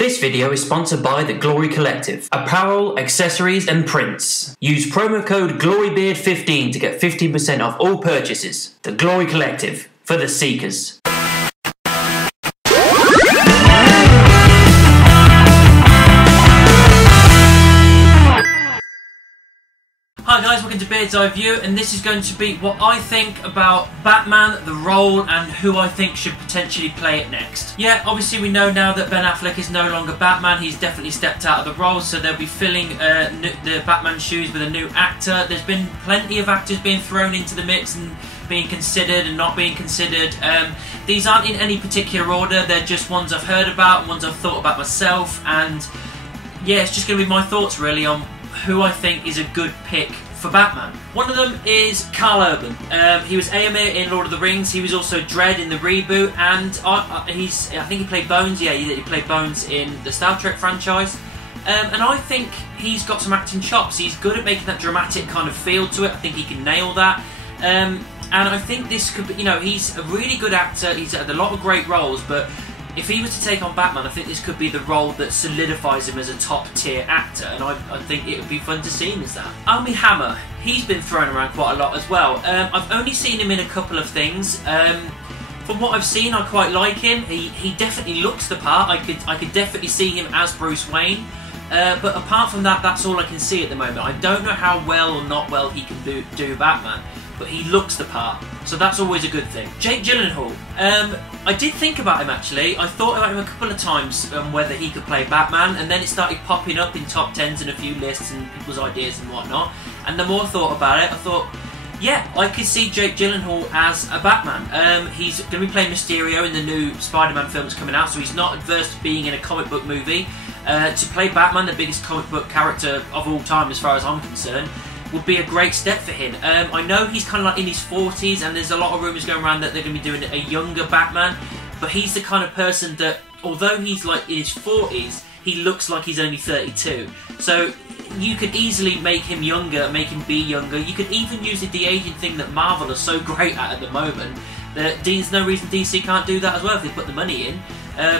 This video is sponsored by The Glory Collective. Apparel, accessories and prints. Use promo code GLORYBEARD15 to get 15% off all purchases. The Glory Collective, for the seekers. Hi guys, welcome to Beard's Eye View, and this is going to be what I think about Batman, the role, and who I think should potentially play it next. Yeah, obviously we know now that Ben Affleck is no longer Batman. He's definitely stepped out of the role, so they'll be filling the Batman shoes with a new actor. There's been plenty of actors being thrown into the mix and being considered and not being considered. These aren't in any particular order, they're just ones I've heard about, ones I've thought about myself, and yeah, it's just going to be my thoughts really on who I think is a good pick for Batman. One of them is Karl Urban. He was Éomer in Lord of the Rings. He was also Dredd in the reboot, and I think he played Bones. Yeah, he played Bones in the Star Trek franchise. And I think he's got some acting chops. He's good at making that dramatic kind of feel to it. I think he can nail that. And I think this could be, you know, he's a really good actor. He's had a lot of great roles, but if he was to take on Batman, I think this could be the role that solidifies him as a top-tier actor, and I think it would be fun to see him as that. Armie Hammer, he's been thrown around quite a lot as well. I've only seen him in a couple of things. From what I've seen, I quite like him. He definitely looks the part. I could definitely see him as Bruce Wayne. But apart from that, that's all I can see at the moment. I don't know how well or not well he can do Batman, but he looks the part, so that's always a good thing. Jake Gyllenhaal. I did think about him actually. I thought about him a couple of times whether he could play Batman, and then it started popping up in top 10s and a few lists and people's ideas and whatnot. And the more I thought about it, I thought, yeah, I could see Jake Gyllenhaal as a Batman. He's going to be playing Mysterio in the new Spider-Man film that's coming out, so he's not adverse to being in a comic book movie. To play Batman, the biggest comic book character of all time as far as I'm concerned, would be a great step for him. I know he's kind of like in his 40s, and there's a lot of rumours going around that they're going to be doing a younger Batman, but he's the kind of person that, although he's like in his 40s, he looks like he's only 32. So you could easily make him younger, make him be younger. You could even use the de-aging thing that Marvel are so great at the moment. There's no reason DC can't do that as well if they put the money in.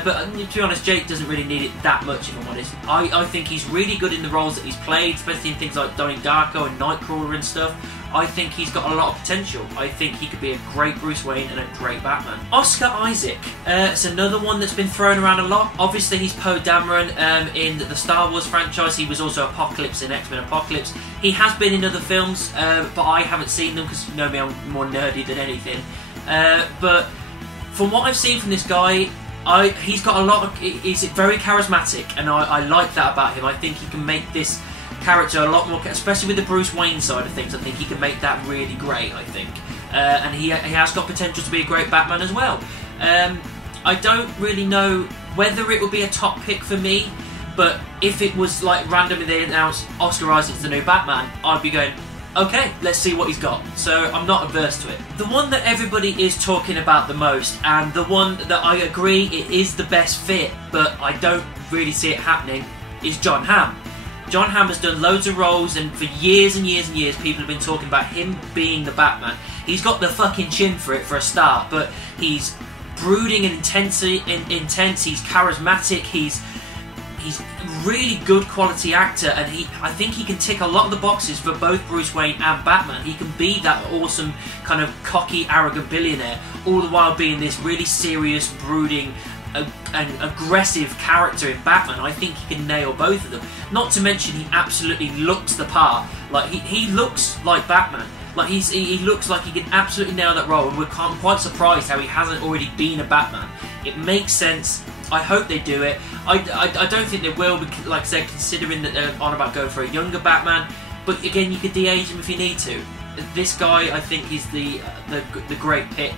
But to be honest, Jake doesn't really need it that much, if I'm honest. I think he's really good in the roles that he's played, especially in things like Donnie Darko and Nightcrawler and stuff. I think he's got a lot of potential. I think he could be a great Bruce Wayne and a great Batman. Oscar Isaac. It's another one that's been thrown around a lot. Obviously, he's Poe Dameron in the Star Wars franchise. He was also Apocalypse in X-Men Apocalypse. He has been in other films, but I haven't seen them because, you know me, I'm more nerdy than anything. But from what I've seen from this guy, he's got a lot of... He's very charismatic, and I like that about him. I think he can make this character a lot more... Especially with the Bruce Wayne side of things, I think he can make that really great, I think. And he has got potential to be a great Batman as well. I don't really know whether it would be a top pick for me, but if it was like randomly they announced Oscar Isaac's the new Batman, I'd be going, okay, let's see what he's got. So I'm not averse to it. The one that everybody is talking about the most, and the one that I agree it is the best fit, but I don't really see it happening, is Jon Hamm. Jon Hamm has done loads of roles, and for years and years and years people have been talking about him being the Batman. He's got the fucking chin for it for a start, but he's brooding and intense, he's charismatic, he's a really good quality actor, and I think he can tick a lot of the boxes for both Bruce Wayne and Batman. He can be that awesome kind of cocky, arrogant billionaire, all the while being this really serious, brooding, and aggressive character in Batman. I think he can nail both of them. Not to mention he absolutely looks the part. Like he looks like Batman. Like he looks like he can absolutely nail that role, and we're quite surprised how he hasn't already been a Batman. It makes sense. I hope they do it. I don't think they will, because, like I said, considering that they're on about going for a younger Batman. But again, you could de-age him if you need to. This guy, I think, is the great pick,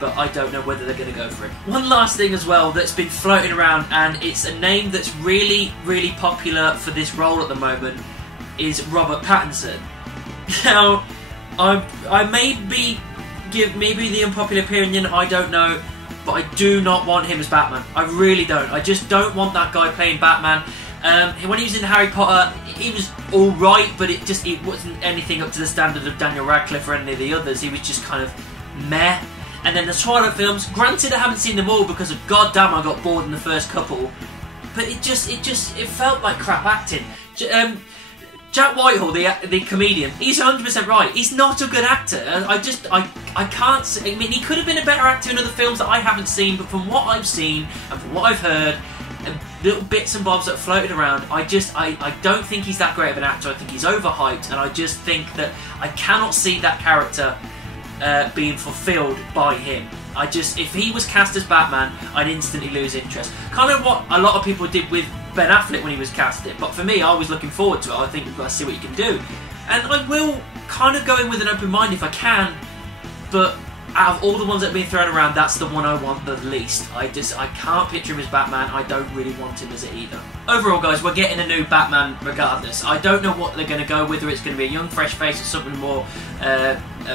but I don't know whether they're going to go for it. One last thing as well that's been floating around, and it's a name that's really, really popular for this role at the moment, is Robert Pattinson. Now, I may give the unpopular opinion, I don't know, but I do not want him as Batman. I really don't. I just don't want that guy playing Batman. When he was in Harry Potter, he was alright, but it wasn't anything up to the standard of Daniel Radcliffe or any of the others. He was just kind of meh. And then the Twilight films, granted I haven't seen them all because of goddamn I got bored in the first couple, but it felt like crap acting. Jack Whitehall, the comedian, he's 100% right. He's not a good actor. I can't say, I mean, he could have been a better actor in other films that I haven't seen, but from what I've seen and from what I've heard, and little bits and bobs that floated around, I don't think he's that great of an actor. I think he's overhyped, and I just think that I cannot see that character being fulfilled by him. If he was cast as Batman, I'd instantly lose interest. Kind of what a lot of people did with Ben Affleck when he was casted, but for me, I was looking forward to it. I think we've got to see what you can do. And I will kind of go in with an open mind if I can, but out of all the ones that have been thrown around, that's the one I want the least. I can't picture him as Batman. I don't really want him as it either. Overall, guys, we're getting a new Batman regardless. I don't know what they're going to go, whether it's going to be a young, fresh face or something more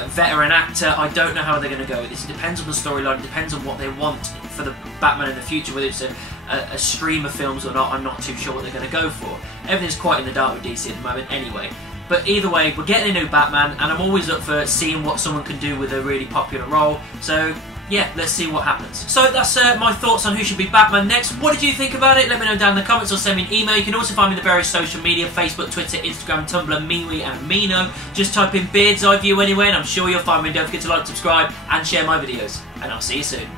veteran actor. I don't know how they're going to go with this. It depends on the storyline. It depends on what they want for the Batman in the future, whether it's a stream of films or not. I'm not too sure what they're going to go for. Everything's quite in the dark with DC at the moment anyway. But either way, we're getting a new Batman, and I'm always up for seeing what someone can do with a really popular role. So, yeah, let's see what happens. So that's my thoughts on who should be Batman next. What did you think about it? Let me know down in the comments or send me an email. You can also find me on the various social media, Facebook, Twitter, Instagram, Tumblr, MeWe and Mino. Just type in Beard's Eye View anyway, and I'm sure you'll find me. Don't forget to like, subscribe, and share my videos. And I'll see you soon.